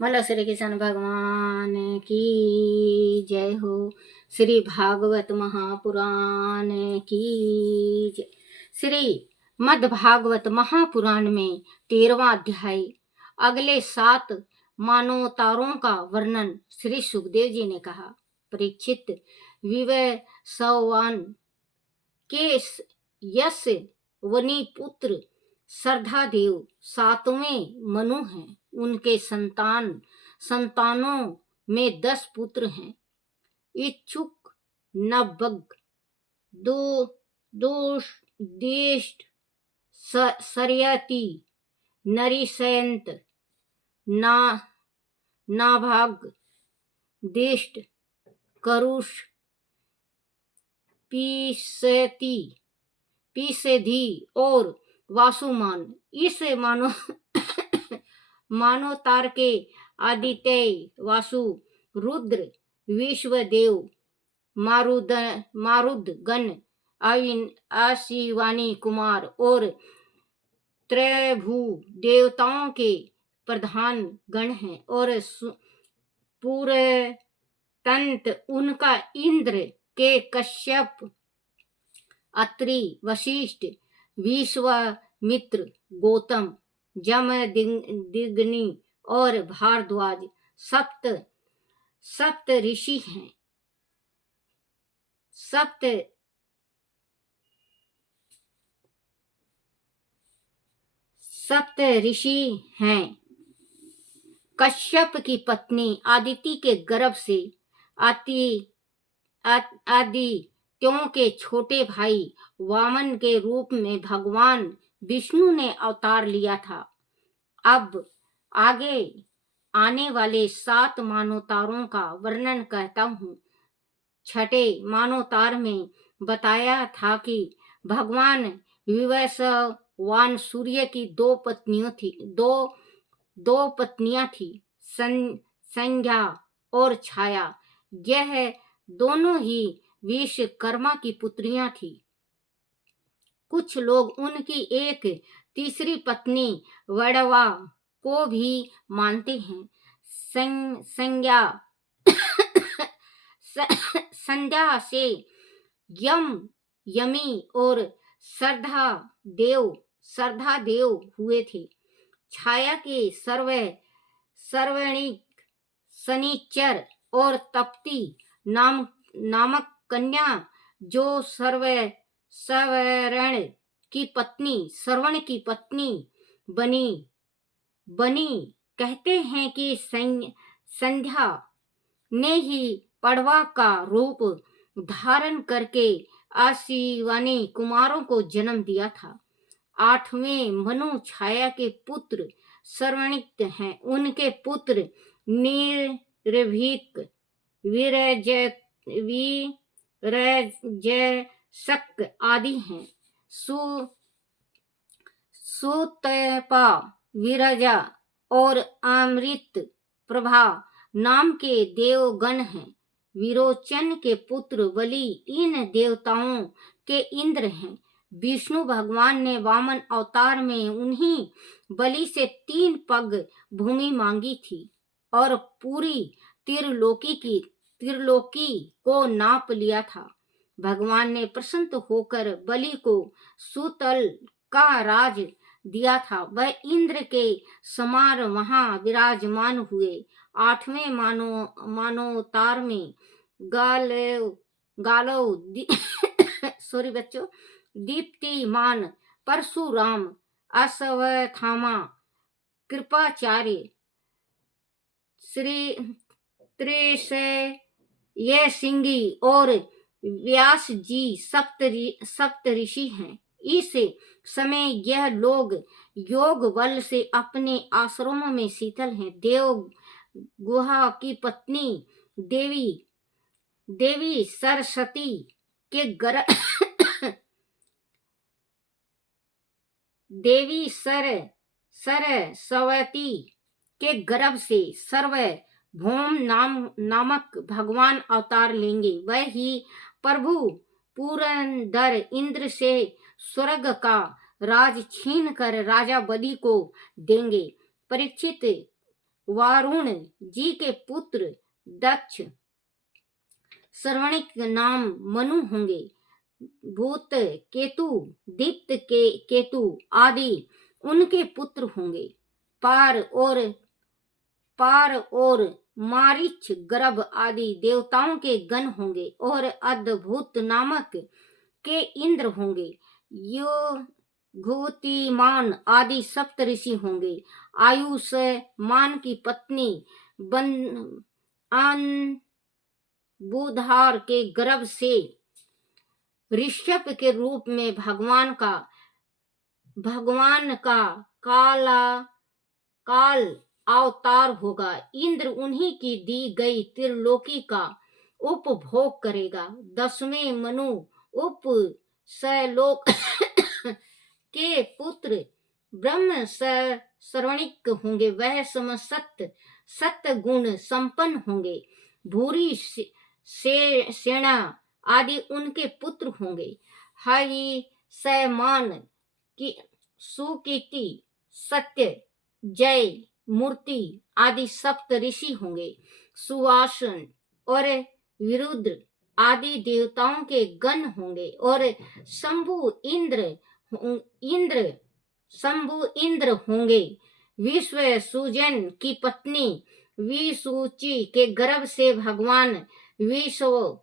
बोलो श्री कृष्ण भगवान की जय हो। श्री भागवत महापुराण की जय। श्री मद् भागवत महापुराण में 13वां अध्याय अगले 7 मानवतारों का वर्णन श्री सुखदेव जी ने कहा। परीक्षित, विवय सौवान के यश वनी पुत्र श्रद्धादेव 7वें मनु हैं। उनके संतानों में 10 पुत्र हैं। इच्छुक, नभग, दुष्ट, सरयति, नरिशयंत, नाभाग, दिष्ट, करुष, पीसधी और वासुमान। इस मानवतार के आदित्य, वासु, रुद्र, विश्वदेव, मारुदगण, आशिवानी कुमार और त्रैभु देवताओं के प्रधान गण हैं। और पूरे तंत उनका इंद्र के कश्यप, अत्रि, वशिष्ठ, विश्वामित्र, गौतम, जमदग्नि और भारद्वाज सप्त ऋषि हैं। सप्त ऋषि हैं। कश्यप की पत्नी आदिति के गर्भ से आदित्यों के छोटे भाई वामन के रूप में भगवान विष्णु ने अवतार लिया था। अब आगे आने वाले 7 मानवतारों का वर्णन करता हूँ। छठे मानवतार में बताया था कि भगवान विवस्वान सूर्य की 2 पत्नियां थी, संध्या और छाया। यह दोनों ही विश्वकर्मा की पुत्रियां थी। कुछ लोग उनकी एक तीसरी पत्नी वड़वा को भी मानते हैं। संध्या से यमी और श्रद्धा देव हुए थे। छाया के सर्वणिक, शनिचर और तप्ती नामक कन्या जो श्रवण की पत्नी बनी। कहते हैं कि संध्या ने ही पड़वा का रूप धारण करके आशिवानी कुमारों को जन्म दिया था। 8वें मनु छाया के पुत्र श्रवणिक हैं। उनके पुत्र निर्भीक, वीरजशक आदि हैं। सुतपा, विरजा और अमृत प्रभा नाम के देवगण हैं। विरोचन के पुत्र बलि इन देवताओं के इंद्र हैं। विष्णु भगवान ने वामन अवतार में उन्हीं बलि से 3 पग भूमि मांगी थी और पूरी त्रिलोकी को नाप लिया था। भगवान ने प्रसन्न होकर बलि को सुतल का राज दिया था। वह इंद्र के समान वहां विराजमान हुए। 8वें मानवतार में गालव दीप्तिमान, परशुराम, अश्वत्थामा, कृपाचार्य, त्रिशयसिंही और व्यास जी सप्त ऋषि हैं। इस समय यह लोग योग बल से अपने आश्रमों में शीतल हैं। देव गुहा की पत्नी देवी सरस्वती के सरस्वती के गर्भ से सार्वभौम नामक भगवान अवतार लेंगे। वह ही प्रभु पुरंदर इंद्र से स्वर्ग का राज छीन कर राजा बलि को देंगे। परीक्षित, वारुण जी के पुत्र दक्ष, श्रवणिक नाम मनु होंगे। भूत केतु, दीप्त के केतु आदि उनके पुत्र होंगे। पार और मारीच, गर्भ आदि देवताओं के गण होंगे और अद्भुत नामक के इंद्र होंगे। यो घूतिमान आदि सप्त ऋषि होंगे। आयुष मान की पत्नी बुधार के गर्भ से ऋषभ के रूप में भगवान का काल अवतार होगा। इंद्र उन्हीं की दी गई त्रिलोकी का उपभोग करेगा। 10वें मनु उप सलोक के पुत्र ब्रह्म श्रवणिक होंगे। वह सत्य गुण संपन्न होंगे। भूरी सेना आदि उनके पुत्र होंगे। हरि समान की सुकीर्ति, सत्य, जय, मूर्ति आदि सप्त ऋषि होंगे। सुवासन और विरुद्र आदि देवताओं के गण होंगे और शंभु इंद्र होंगे। विश्व सुजन की पत्नी विसूची के गर्भ से भगवान विश्व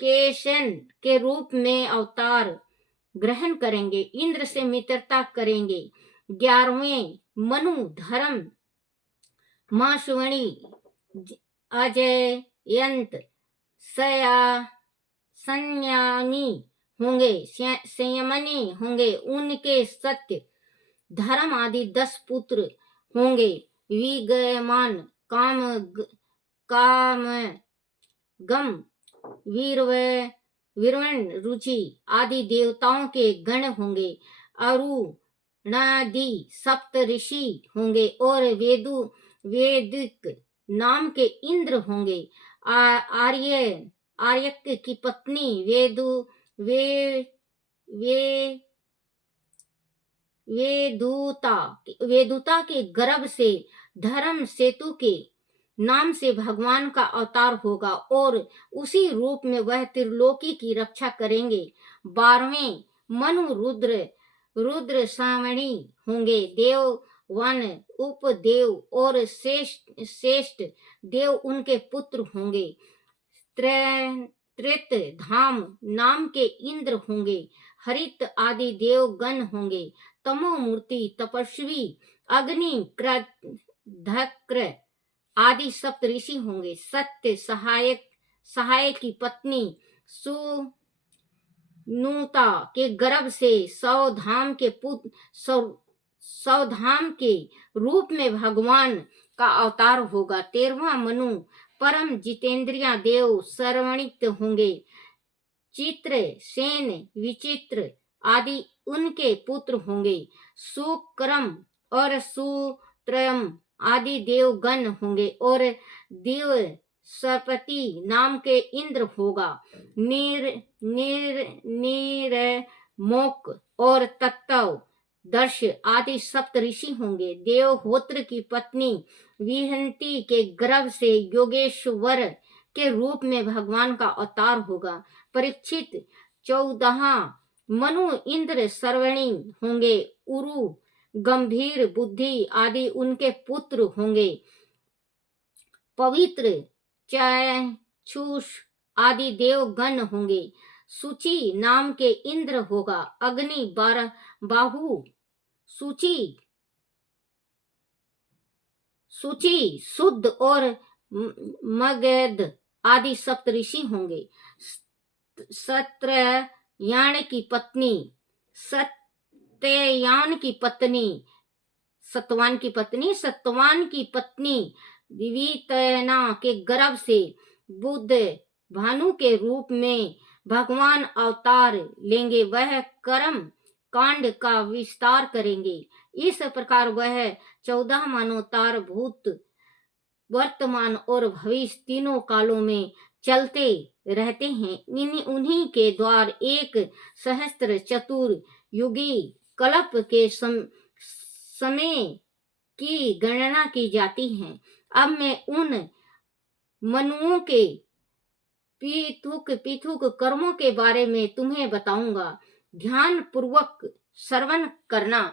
केशन के रूप में अवतार ग्रहण करेंगे। इंद्र से मित्रता करेंगे। 11वें मनु धर्म माशवणी अजयंत संयमनी होंगे। उनके सत्य, धर्म आदि 10 पुत्र होंगे। विगमान, कामगम, वीरवन, रुचि आदि देवताओं के गण होंगे। अरुणादि सप्त ऋषि होंगे और वेदिक नाम के इंद्र होंगे। आर्यक की पत्नी वेदुता के गर्भ से धर्म सेतु के नाम से भगवान का अवतार होगा और उसी रूप में वह त्रिलोकी की रक्षा करेंगे। 12वें मनु रुद्र सावणी होंगे। देव वन, उपदेव और श्रेष्ठ देव उनके पुत्र होंगे। त्रेत धाम नाम के इंद्र होंगे। हरित आदि देव गण होंगे। तमो मूर्ति, तपस्वी, अग्नि, क्रध्र आदि सप्त ऋषि होंगे। सत्य सहायक की पत्नी सुनुता के गर्भ से 100 धाम के रूप में भगवान का अवतार होगा। 13वां मनु परम जितेंद्रिया देव श्रवणित होंगे। चित्र सेन, विचित्र आदि उनके पुत्र होंगे। सुक्रम और सुत्रयम आदि देवगण होंगे और दिव सपति नाम के इंद्र होगा। मोक और तत्व दर्श आदि सप्त ऋषि होंगे। देवहोत्र की पत्नी विहंती के गर्भ से योगेश्वर के रूप में भगवान का अवतार होगा। परीक्षित 14 मनु इंद्र श्रवणी होंगे। उरु, गंभीर बुद्धि आदि उनके पुत्र होंगे। पवित्र चक्षुष आदि देवगण होंगे। सूची नाम के इंद्र होगा। अग्नि, बाहु, सूची, शुद्ध और मगध आदि सप्त ऋषि होंगे। सत्ययान की पत्नी वितना के गर्भ से बुद्ध भानु के रूप में भगवान अवतार लेंगे। वह कर्म कांड का विस्तार करेंगे। इस प्रकार वह 14 मानवतार भूत, वर्तमान और भविष्य तीनों कालों में चलते रहते हैं। उन्हीं के द्वार एक सहस्त्र चतुर्युगी कल्प के समय की गणना की जाती है। अब मैं उन मनुओं के पीथुक कर्मों के बारे में तुम्हें बताऊंगा। ध्यान पूर्वक श्रवण करना।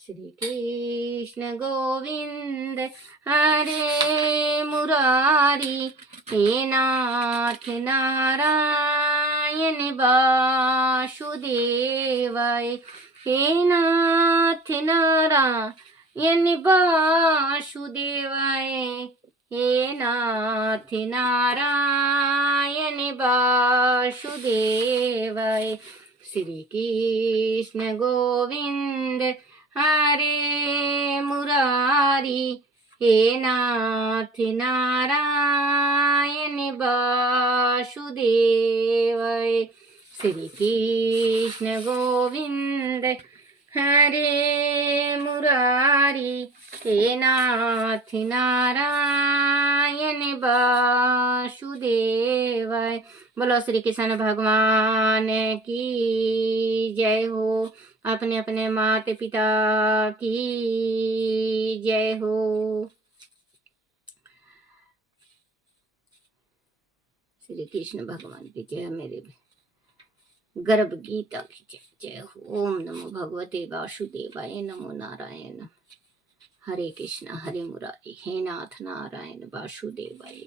श्री कृष्ण गोविंद हरे मुरारी, हे नाथ नारायण वासुदेवाय, हे नाथ नारायण वासुदेवाय, हे नाथ नारायण वासुदेवाय। श्री कृष्ण गोविंद हरे मुरारी, हे नाथ नारायण वासुदेवाय। श्री कृष्ण गोविंद हरे मुरारी, हे नाथ नारायण वासुदेवाय। बोलो श्री कृष्ण भगवान की जय हो। अपने अपने माता पिता की जय हो। श्री कृष्ण भगवान की जय। मेरे गर्भ गीता की जय जय हो। ओम नमो भगवते वासुदेवाय, नमो नारायण। हरे कृष्ण हरे मुरारी, हे नाथ नारायण वासुदेवाय।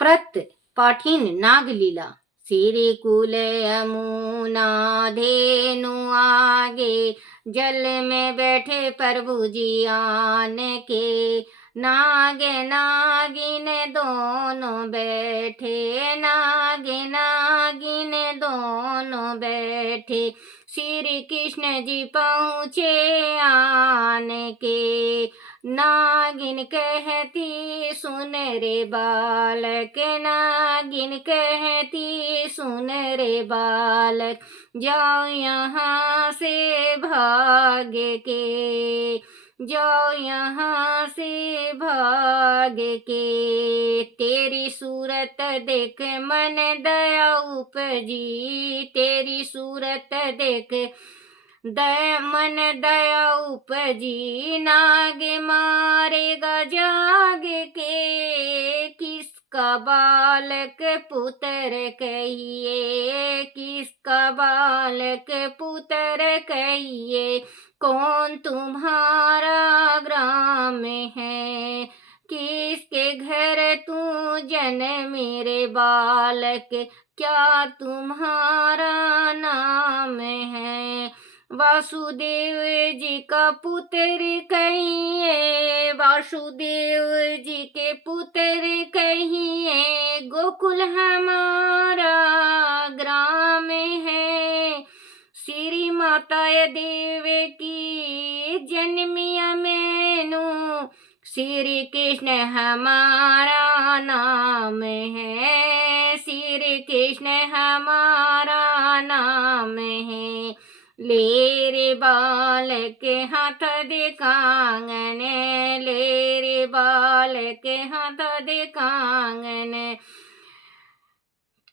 प्रत पाठिन नाग लीला। सिरे कुल यमुना धेनु आगे, जल में बैठे प्रभु जी आन के। नाग नागिन दोनों बैठे, नाग नागिन दोनों बैठे। श्री कृष्ण जी पहुँचे आन के। नागिन कहती सुन रे बालक, नागिन कहती सुन रे बालक, जाओ यहाँ से भाग के, जाओ यहाँ से भाग के। तेरी सूरत देख मन दया उपजी, तेरी सूरत देख मन दया उपजी। नाग मारेगा जाग के, किसका बालक पुत्र कहिए, किसका बालक पुत्र कहिए। कौन तुम्हारा ग्राम है, किसके घर तू जन्म मेरे बालक, क्या तुम्हारा नाम है। वासुदेव जी का पुत्र कहिए, वासुदेव जी के पुत्र कहिए। गोकुल हमारा ग्राम है, श्री माता देव की जन्मिया मैनू। श्री कृष्ण हमारा नाम है, श्री कृष्ण हमारा नाम है। ले रे बालक हाथ दे कांगन, ले रे बालक हाथ दे कांगन।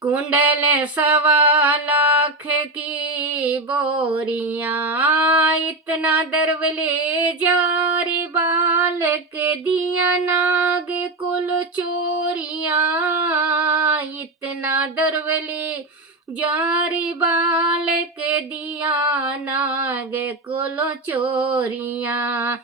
कुंडल 1.25 लाख की बोरियां, इतना दर्व ले जा रे बालक, दिया नाग कुल चोरियां। इतना दर्व ले जा रे बालक, दिया नाग कुल चोरियां।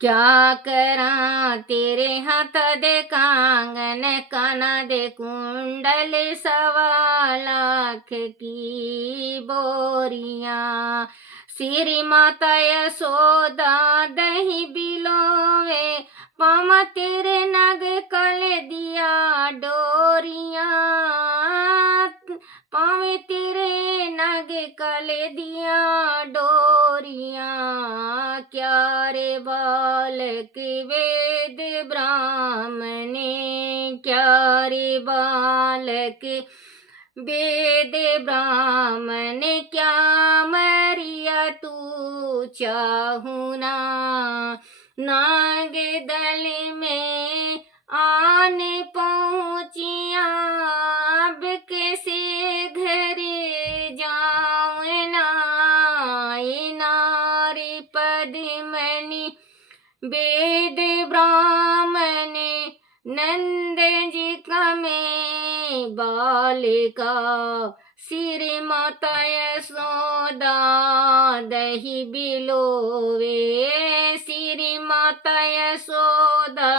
क्या करा तेरे हाथ दे कांगन, काना दे कुंडल 1.25 लाख की बोरियां। श्री माता यशोदा दही बिलोवे, पामा तेरे नग कल दिया डोरियां। पावे तेरे नग कल दिया डोरियां। क्या रे बालक वेद ब्राह्मणे, क्या रे बालक वेद ब्राह्मण। क्या मरिया तू चाहुना, नाग दल में आन पहुँचिया। अब कैसे घर जाऊँ ना, नारी पद्मनि नंद जी का में बालिका, श्री माता यशोदा दही बिलोवे, श्री माता यशोदा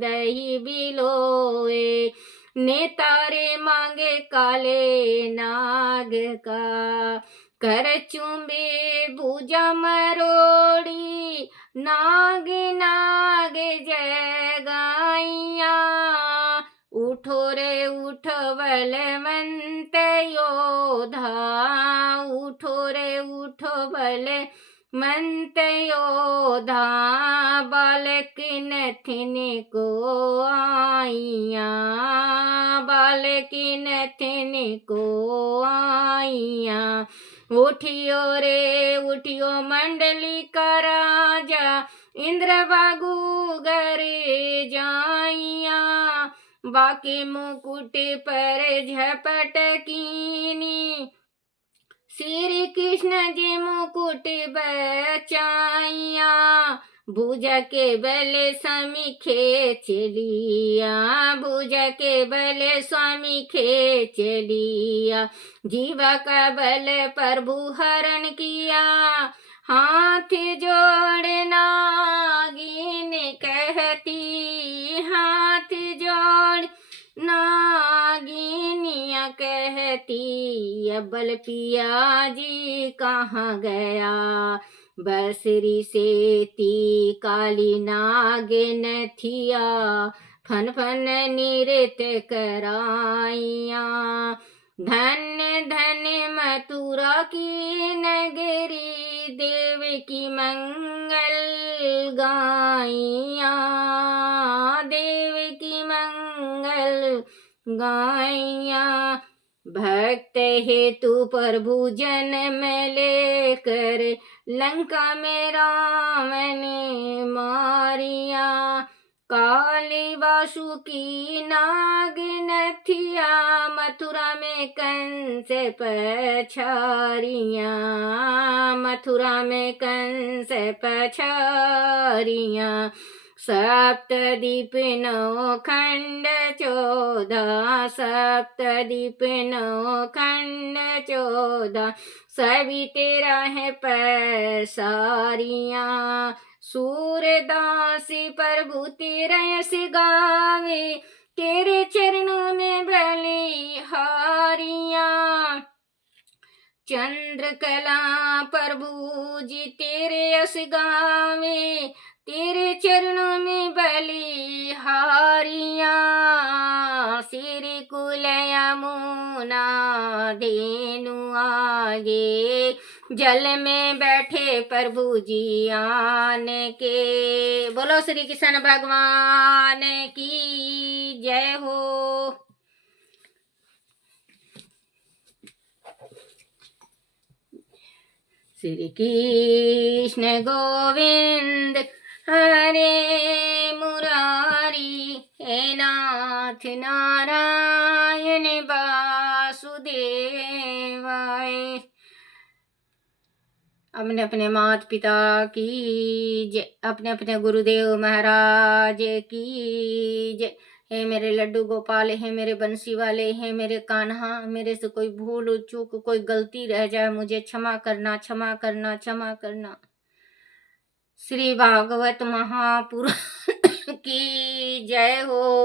दही बिलोवे, नेतारे मांगे काले नाग का, कर चुंबे भुजा मरोड़ी, नाग नाग जय गाइया, उठो रे उठो बलवंत योधा, उठो रे उठो बलवंत योधा, बालक नथिन को आइया, बालक नथिन को आइया, उठियो रे उठियो मंडली का राजा, इंद्र बागु गरे जाइया, बाकी मुकुट पर झपट कीनी, श्री कृष्ण जी मुकुट बचाइया, भुजा के बल स्वामी खेच लिया, भुजा के बल स्वामी खेच लिया, जीवा का बल प्रभु हरण किया, हाथ जोड़ नागिन कहती, हाथ जोड़ नागिनिया कहती, अब्बल पिया जी कहाँ गया, बसरी से ती काली नागिन थिया, फन फन नृत्य कराइया, धन्य धन्य मथुरा की नगरी, देव की मंगल गाइया, देव की मंगल गाइया, भक्त हेतु प्रभु जन्म लेकर, लंका में रावण मारिया, काली वासुकी नाग नथिया, मथुरा में कंस पछारिया, मथुरा में कंस पछारिया, सप्तदीप नौ खंड 14, सप्तदीप नौ खंड 14, सभी तेरा है पैसारिया, सूरदास प्रभु तेरा यश गावे, तेरे चरणों में बलिहारिया, चंद्रकला प्रभु जी तेरे यश गावे, तेरे चरणों में बलिहारिया, श्री कुल यमुना धेनु आगे, जल में बैठे प्रभु जी आन के, बोलो श्री कृष्ण भगवान की जय हो। श्री कृष्ण गोविंद हरे मुरारी, हे नाथ नारायण वासुदेवाय। अपने अपने माता पिता की जय, अपने अपने गुरुदेव महाराज की जय। हे मेरे लड्डू गोपाल, हे मेरे बंसी वाले, हे मेरे कान्हा, मेरे से कोई भूल चूक कोई गलती रह जाए मुझे क्षमा करना, क्षमा करना, क्षमा करना। श्री भागवत महापुराण की जय हो।